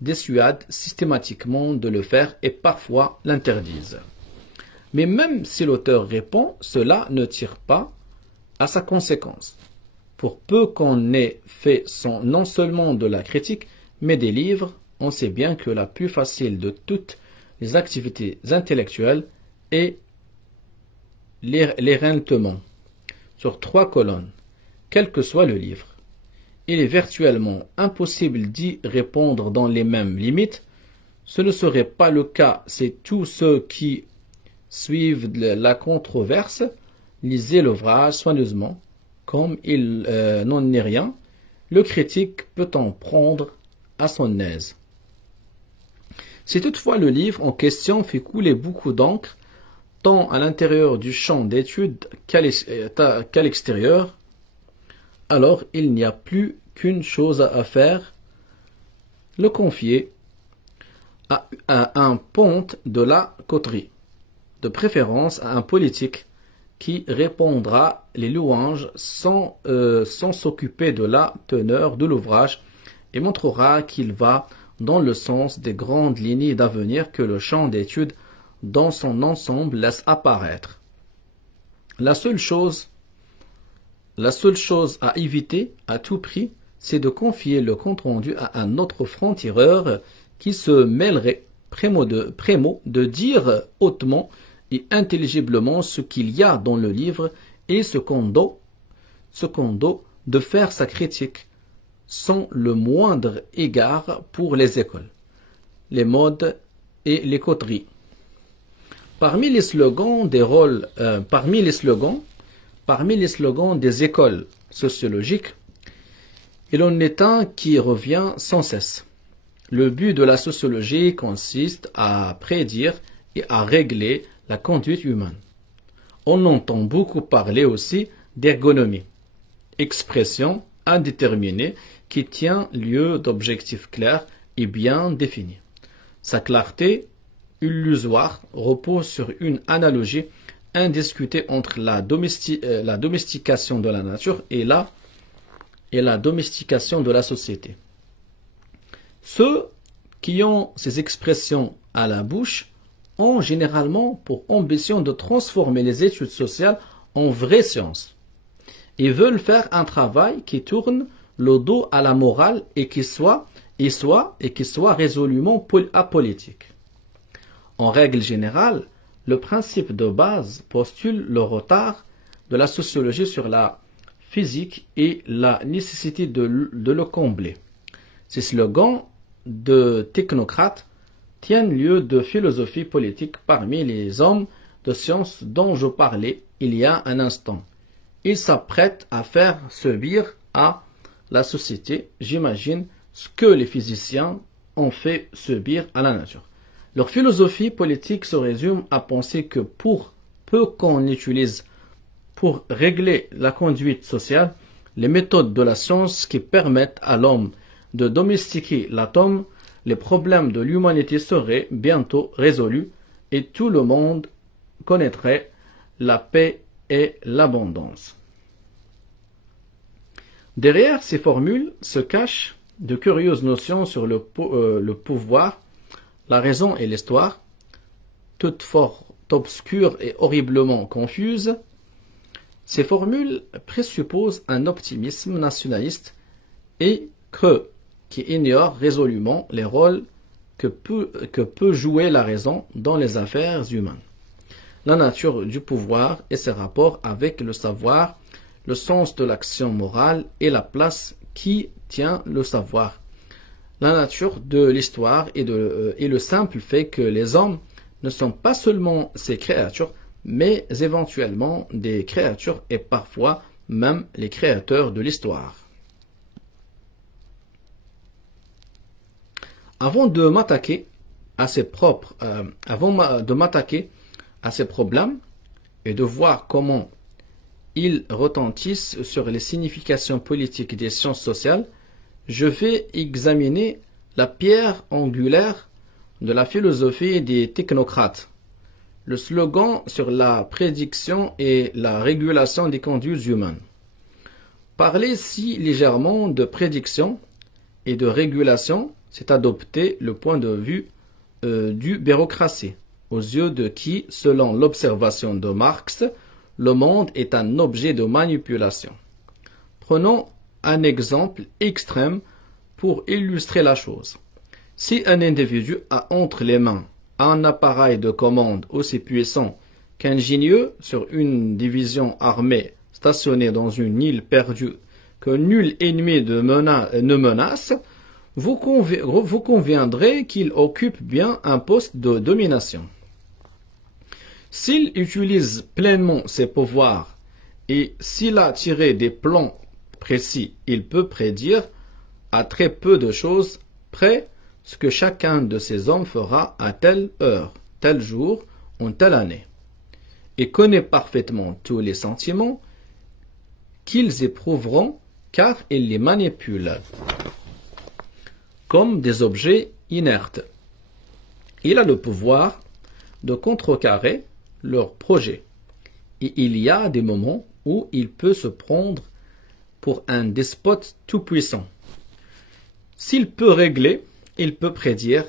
dissuadent systématiquement de le faire et parfois l'interdisent. Mais même si l'auteur répond, cela ne tire pas à sa conséquence. Pour peu qu'on ait fait non seulement de la critique, mais des livres, on sait bien que la plus facile de toutes les activités intellectuelles est l'éreintement sur 3 colonnes, quel que soit le livre. Il est virtuellement impossible d'y répondre dans les mêmes limites. Ce ne serait pas le cas si tous ceux qui suivent la controverse lisaient l'ouvrage soigneusement. Comme il n'en est rien, le critique peut en prendre à son aise. Si toutefois le livre en question fait couler beaucoup d'encre, tant à l'intérieur du champ d'étude qu'à l'extérieur, alors il n'y a plus qu'une chose à faire, le confier à un ponte de la coterie, de préférence à un politique qui répondra les louanges sans s'occuper de la teneur de l'ouvrage et montrera qu'il va dans le sens des grandes lignes d'avenir que le champ d'étude dans son ensemble laisse apparaître. La seule chose à éviter à tout prix, c'est de confier le compte-rendu à un autre franc-tireur qui se mêlerait prémo de dire hautement et intelligiblement ce qu'il y a dans le livre et secondo de faire sa critique sans le moindre égard pour les écoles, les modes et les coteries. Parmi les slogans des écoles sociologiques, il en est un qui revient sans cesse. Le but de la sociologie consiste à prédire et à régler la conduite humaine. On entend beaucoup parler aussi d'ergonomie, expression indéterminée qui tient lieu d'objectifs clairs et bien définis. Sa clarté illusoire repose sur une analogie indiscutée entre la domestication de la nature et la domestication de la société. Ceux qui ont ces expressions à la bouche ont généralement pour ambition de transformer les études sociales en vraies sciences. Ils veulent faire un travail qui tourne le dos à la morale et qui soit résolument apolitique. En règle générale, le principe de base postule le retard de la sociologie sur la physique et la nécessité de le combler. Ces slogans de technocrates tiennent lieu de philosophie politique parmi les hommes de science dont je parlais il y a un instant. Ils s'apprêtent à faire subir à la société, j'imagine, ce que les physiciens ont fait subir à la nature. Leur philosophie politique se résume à penser que pour peu qu'on utilise pour régler la conduite sociale, les méthodes de la science qui permettent à l'homme de domestiquer l'atome, les problèmes de l'humanité seraient bientôt résolus et tout le monde connaîtrait la paix et l'abondance. Derrière ces formules se cachent de curieuses notions sur le pouvoir, la raison et l'histoire, toutes fort obscures et horriblement confuses. Ces formules présupposent un optimisme nationaliste et creux qui ignore résolument les rôles que peut jouer la raison dans les affaires humaines, la nature du pouvoir et ses rapports avec le savoir, le sens de l'action morale et la place qui tient le savoir. La nature de l'histoire et le simple fait que les hommes ne sont pas seulement ces créatures, mais éventuellement des créatures et parfois même les créateurs de l'histoire. Avant de m'attaquer à ces problèmes et de voir comment ils retentissent sur les significations politiques des sciences sociales, je vais examiner la pierre angulaire de la philosophie des technocrates, le slogan sur la prédiction et la régulation des conduites humaines. Parler si légèrement de prédiction et de régulation, c'est adopter le point de vue du bureaucratie, aux yeux de qui, selon l'observation de Marx, le monde est un objet de manipulation. Prenons un exemple extrême pour illustrer la chose. Si un individu a entre les mains un appareil de commande aussi puissant qu'ingénieux sur une division armée stationnée dans une île perdue que nul ennemi ne menace, vous conviendrez qu'il occupe bien un poste de domination. S'il utilise pleinement ses pouvoirs et s'il a tiré des plans précis, il peut prédire à très peu de choses près ce que chacun de ces hommes fera à telle heure, tel jour, en telle année, et connaît parfaitement tous les sentiments qu'ils éprouveront car il les manipule comme des objets inertes. Il a le pouvoir de contrecarrer leurs projets, et il y a des moments où il peut se prendre pour un despote tout-puissant. S'il peut régler, il peut prédire,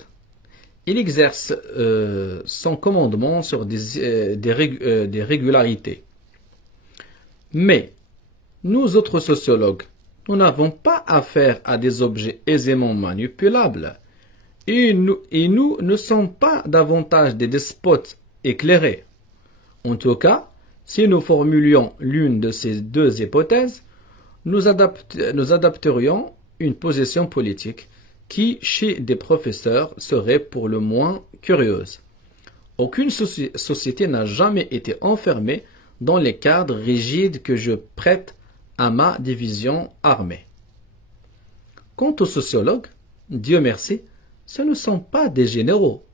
il exerce son commandement sur des régularités. Mais nous autres sociologues, nous n'avons pas affaire à des objets aisément manipulables, et nous ne sommes pas davantage des despotes éclairés. En tout cas, si nous formulions l'une de ces deux hypothèses, nous adapterions une position politique qui, chez des professeurs, serait pour le moins curieuse. Aucune société n'a jamais été enfermée dans les cadres rigides que je prête à ma division armée. Quant aux sociologues, Dieu merci, ce ne sont pas des généraux.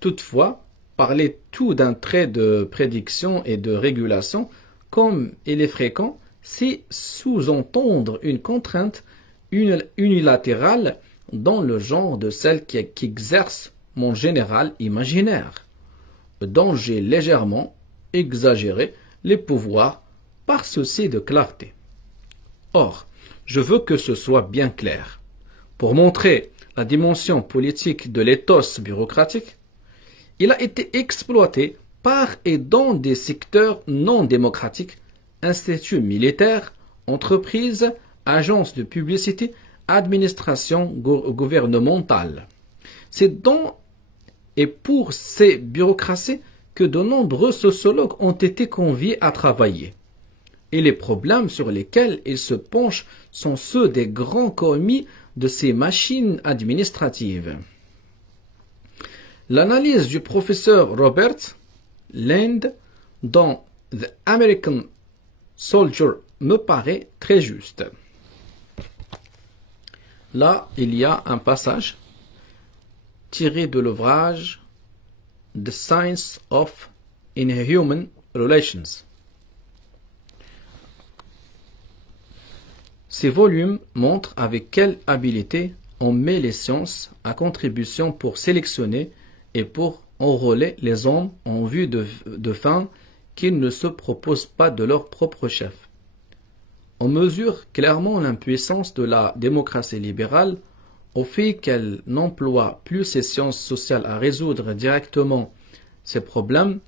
Toutefois, parler tout d'un trait de prédiction et de régulation, comme il est fréquent, c'est sous-entendre une contrainte unilatérale dans le genre de celle qui exerce mon général imaginaire, dont j'ai légèrement exagéré les pouvoirs par souci de clarté. Or, je veux que ce soit bien clair. Pour montrer la dimension politique de l'éthos bureaucratique, il a été exploité par et dans des secteurs non démocratiques, instituts militaires, entreprises, agences de publicité, administration gouvernementale. C'est dans et pour ces bureaucraties que de nombreux sociologues ont été conviés à travailler. Et les problèmes sur lesquels ils se penchent sont ceux des grands commis de ces machines administratives. L'analyse du professeur Robert Land dans The American Soldier me paraît très juste. Là, il y a un passage tiré de l'ouvrage The Science of Inhuman Relations. Ces volumes montrent avec quelle habileté on met les sciences à contribution pour sélectionner et pour enrôler les hommes en vue de fins qu'ils ne se proposent pas de leur propre chef. On mesure clairement l'impuissance de la démocratie libérale au fait qu'elle n'emploie plus ses sciences sociales à résoudre directement ces problèmes,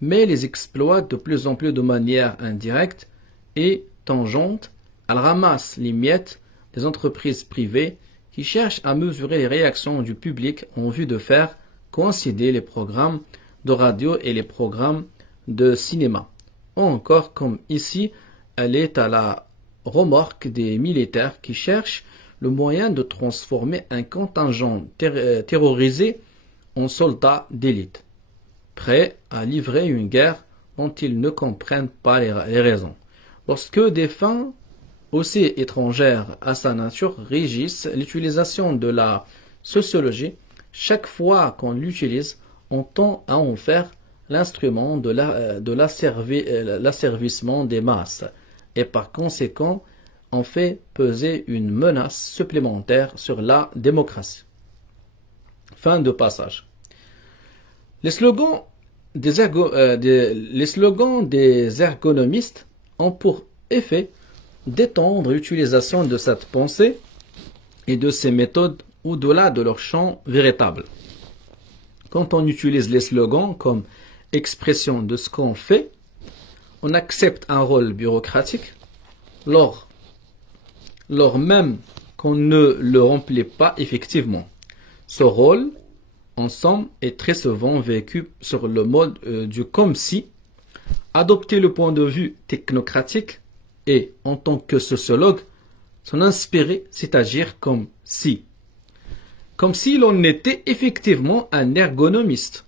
mais les exploite de plus en plus de manière indirecte et tangente. Elle ramasse les miettes des entreprises privées qui cherchent à mesurer les réactions du public en vue de faire coïncider les programmes de radio et les programmes de cinéma. Ou encore, comme ici, elle est à la remorque des militaires qui cherchent le moyen de transformer un contingent terrorisé en soldats d'élite, prêts à livrer une guerre dont ils ne comprennent pas les raisons. Lorsque des fins aussi étrangères à sa nature régissent l'utilisation de la sociologie, chaque fois qu'on l'utilise, on tend à en faire l'instrument de l'asservissement des masses et par conséquent on fait peser une menace supplémentaire sur la démocratie. Fin de passage. Les slogans des ergonomistes ont pour effet d'étendre l'utilisation de cette pensée et de ces méthodes au-delà de leur champ véritable. Quand on utilise les slogans comme expression de ce qu'on fait, on accepte un rôle bureaucratique, lors même qu'on ne le remplit pas effectivement. Ce rôle, en somme, est très souvent vécu sur le mode du comme si. Adopter le point de vue technocratique et, en tant que sociologue, s'en inspirer, c'est agir comme si. Comme si l'on était effectivement un ergonomiste.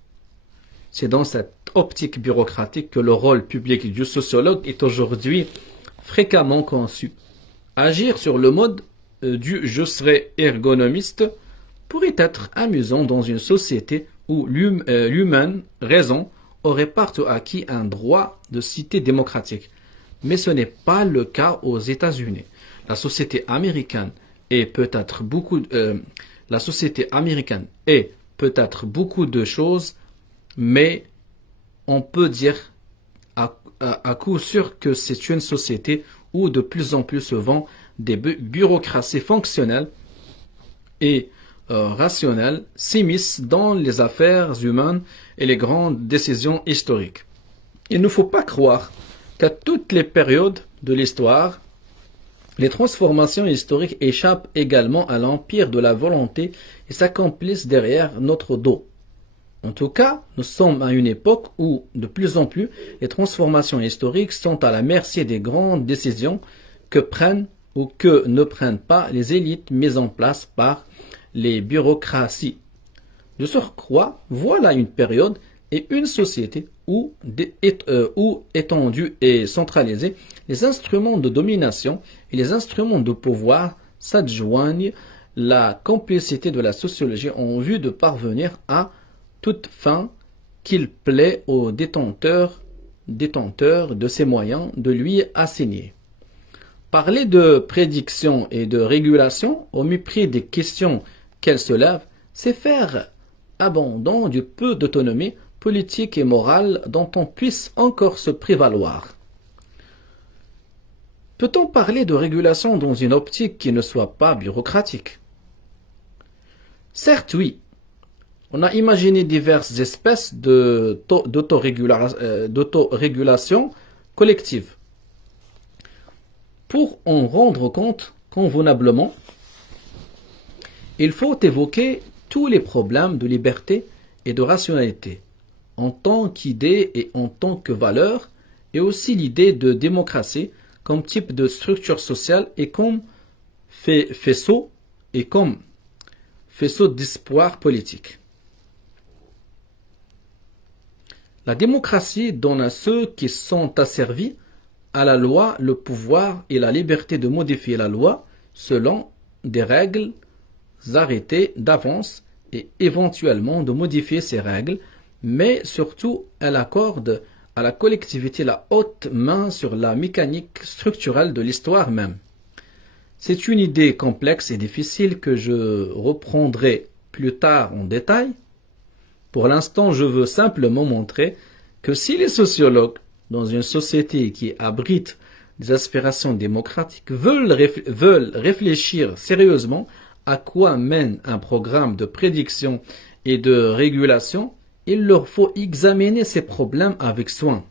C'est dans cette optique bureaucratique que le rôle public du sociologue est aujourd'hui fréquemment conçu. Agir sur le mode du « je serai ergonomiste » pourrait être amusant dans une société où l'humaine raison aurait partout acquis un droit de cité démocratique. Mais ce n'est pas le cas aux États-Unis. La société américaine est peut-être beaucoup de choses, mais on peut dire à coup sûr que c'est une société où de plus en plus souvent des bureaucraties fonctionnelles et rationnelles s'immiscent dans les affaires humaines et les grandes décisions historiques. Il ne faut pas croire qu'à toutes les périodes de l'histoire, les transformations historiques échappent également à l'empire de la volonté et s'accomplissent derrière notre dos. En tout cas, nous sommes à une époque où, de plus en plus, les transformations historiques sont à la merci des grandes décisions que prennent ou que ne prennent pas les élites mises en place par les bureaucraties. De surcroît, voilà une période et une société où étendus et centralisés, les instruments de domination et les instruments de pouvoir s'adjoignent la complicité de la sociologie en vue de parvenir à toute fin qu'il plaît aux détenteurs de ces moyens de lui assigner. Parler de prédiction et de régulation au mépris des questions qu'elles soulèvent, c'est faire abandon du peu d'autonomie politique et morale dont on puisse encore se prévaloir. Peut-on parler de régulation dans une optique qui ne soit pas bureaucratique? Certes, oui. On a imaginé diverses espèces d'autorégulation collective. Pour en rendre compte convenablement, il faut évoquer tous les problèmes de liberté et de rationalité, en tant qu'idée et en tant que valeur, et aussi l'idée de démocratie comme type de structure sociale et comme faisceau d'espoir politique. La démocratie donne à ceux qui sont asservis à la loi le pouvoir et la liberté de modifier la loi selon des règles arrêtées d'avance et éventuellement de modifier ces règles, mais surtout elle accorde à la collectivité la haute main sur la mécanique structurelle de l'histoire même. C'est une idée complexe et difficile que je reprendrai plus tard en détail. Pour l'instant, je veux simplement montrer que si les sociologues, dans une société qui abrite des aspirations démocratiques, veulent réfléchir sérieusement à quoi mène un programme de prédiction et de régulation, il leur faut examiner ces problèmes avec soin.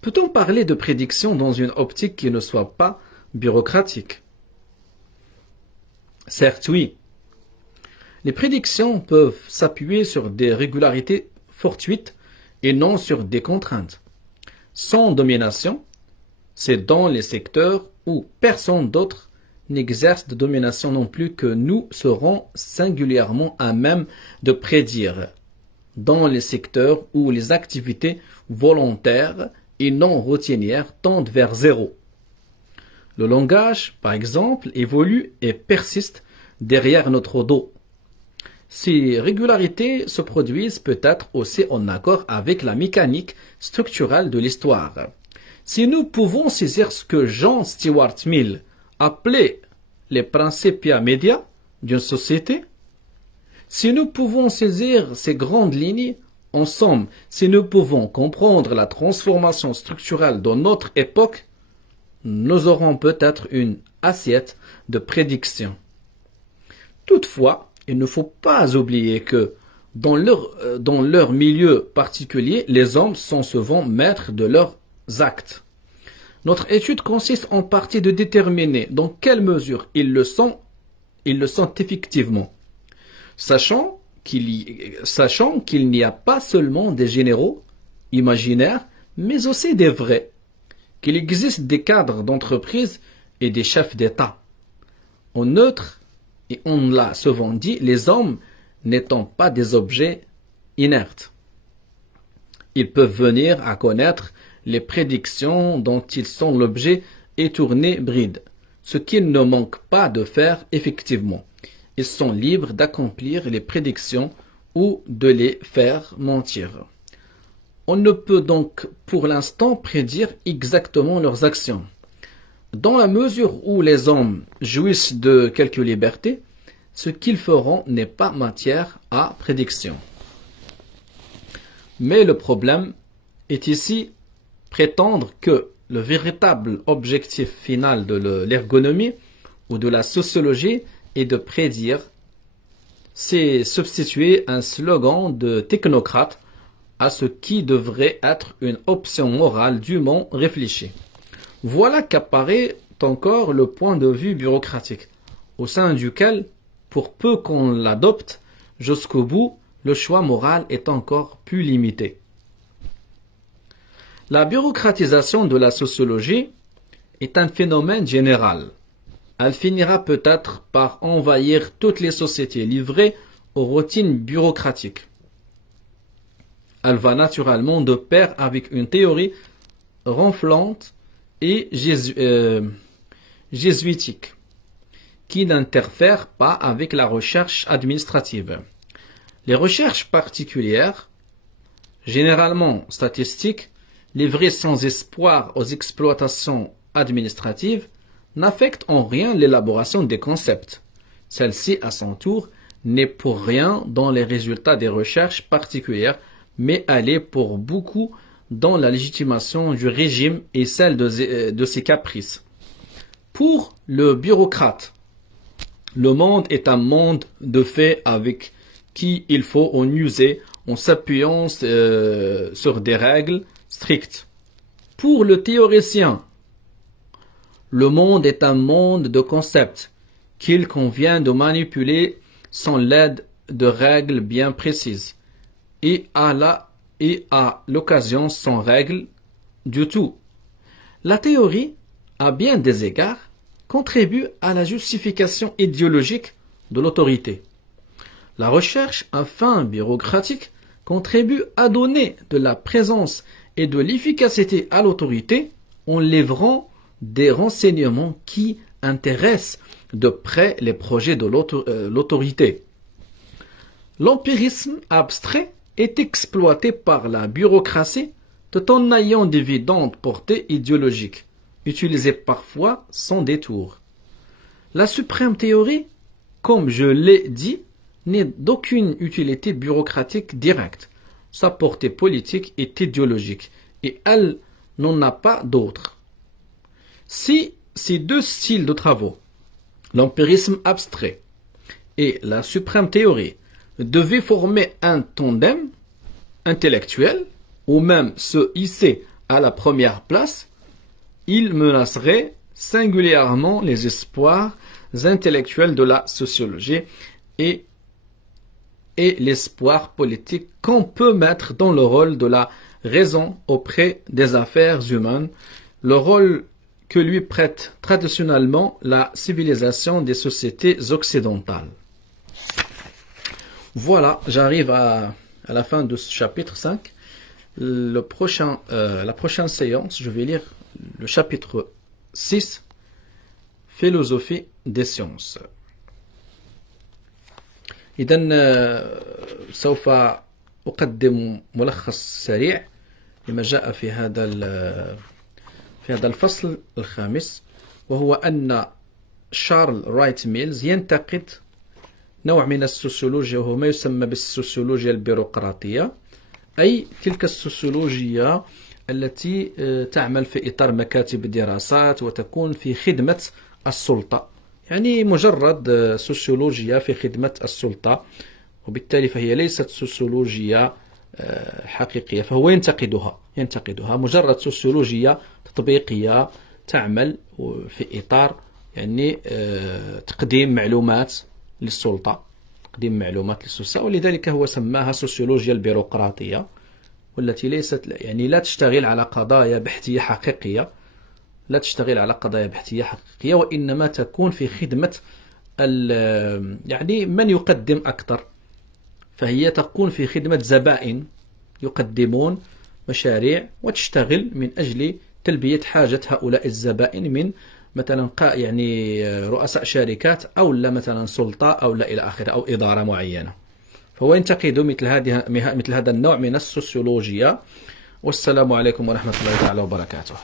Peut-on parler de prédiction dans une optique qui ne soit pas bureaucratique? Certes, oui. Les prédictions peuvent s'appuyer sur des régularités fortuites et non sur des contraintes. Sans domination, C'est dans les secteurs où personne d'autre n'exerce de domination non plus que nous serons singulièrement à même de prédire. Dans les secteurs où les activités volontaires et non routinières tendent vers zéro. Le langage, par exemple, évolue et persiste derrière notre dos. Ces régularités se produisent peut-être aussi en accord avec la mécanique structurelle de l'histoire. Si nous pouvons saisir ce que John Stuart Mill appelait les principia media d'une société, si nous pouvons saisir ces grandes lignes, en somme, si nous pouvons comprendre la transformation structurelle de notre époque, nous aurons peut-être une assiette de prédiction. Toutefois, il ne faut pas oublier que dans leur milieu particulier, les hommes sont souvent maîtres de leurs actes. Notre étude consiste en partie de déterminer dans quelle mesure ils le sont effectivement, sachant qu'il n'y a pas seulement des généraux imaginaires, mais aussi des vrais, qu'il existe des cadres d'entreprise et des chefs d'État. En neutre, et on l'a souvent dit, les hommes n'étant pas des objets inertes. Ils peuvent venir à connaître les prédictions dont ils sont l'objet et tourner bride, ce qu'ils ne manquent pas de faire effectivement. Ils sont libres d'accomplir les prédictions ou de les faire mentir. On ne peut donc pour l'instant prédire exactement leurs actions. Dans la mesure où les hommes jouissent de quelque liberté, ce qu'ils feront n'est pas matière à prédiction. Mais le problème est ici prétendre que le véritable objectif final de l'ergonomie ou de la sociologie est de prédire, c'est substituer un slogan de technocrate à ce qui devrait être une option morale dûment réfléchie. Voilà qu'apparaît encore le point de vue bureaucratique, au sein duquel, pour peu qu'on l'adopte jusqu'au bout, le choix moral est encore plus limité. La bureaucratisation de la sociologie est un phénomène général. Elle finira peut-être par envahir toutes les sociétés livrées aux routines bureaucratiques. Elle va naturellement de pair avec une théorie ronflante et jésuitique, qui n'interfère pas avec la recherche administrative. Les recherches particulières, généralement statistiques, livrées sans espoir aux exploitations administratives, n'affectent en rien l'élaboration des concepts. Celle-ci, à son tour, n'est pour rien dans les résultats des recherches particulières, mais elle est pour beaucoup dans la légitimation du régime et celle de ses caprices. Pour le bureaucrate, le monde est un monde de faits avec qui il faut en user en s'appuyant sur des règles strictes. Pour le théoricien, le monde est un monde de concepts qu'il convient de manipuler sans l'aide de règles bien précises et à l'occasion sans règles du tout. La théorie, à bien des égards, contribue à la justification idéologique de l'autorité. La recherche à fin bureaucratique contribue à donner de la présence et de l'efficacité à l'autorité en livrant des renseignements qui intéressent de près les projets de l'autorité. L'empirisme abstrait est exploité par la bureaucratie tout en ayant d'évidentes portées idéologiques, utilisées parfois sans détour. La suprême théorie, comme je l'ai dit, n'est d'aucune utilité bureaucratique directe. Sa portée politique est idéologique et elle n'en a pas d'autre. Si ces deux styles de travaux, l'empirisme abstrait et la suprême théorie, devaient former un tandem intellectuel ou même se hisser à la première place, il menacerait singulièrement les espoirs intellectuels de la sociologie et l'espoir politique qu'on peut mettre dans le rôle de la raison auprès des affaires humaines le rôle que lui prête traditionnellement la civilisation des sociétés occidentales. Voilà, j'arrive à la fin de ce chapitre 5. La prochaine séance, je vais lire le chapitre 6, philosophie des sciences. إذن سوف أقدم ملخص سريع لما جاء في هذا الفصل الخامس، وهو أن شارل رايت ميلز ينتقد نوع من السوسيولوجيا وهو ما يسمى بالسوسيولوجيا البيروقراطية، أي تلك السوسيولوجيا التي تعمل في إطار مكاتب دراسات وتكون في خدمة السلطة، يعني مجرد سوسيولوجيا في خدمة السلطة، وبالتالي فهي ليست سوسيولوجيا حقيقية، فهو ينتقدها مجرد سوسيولوجيا تطبيقية تعمل في إطار يعني تقديم معلومات للسلطة، ولذلك هو سماها سوسيولوجيا البيروقراطية، والتي ليست يعني لا تشتغل على قضايا بحثية حقيقية، وإنما تكون في خدمة يعني من يقدم أكثر، فهي تكون في خدمة زبائن يقدمون مشاريع وتشتغل من أجل تلبية حاجة هؤلاء الزبائن من مثلا يعني رؤساء شركات أو لا مثلا سلطة أو لا إلى آخره أو إدارة معينة. فهو ينتقد مثل هذا النوع من السوسيولوجيا. والسلام عليكم ورحمة الله تعالى وبركاته.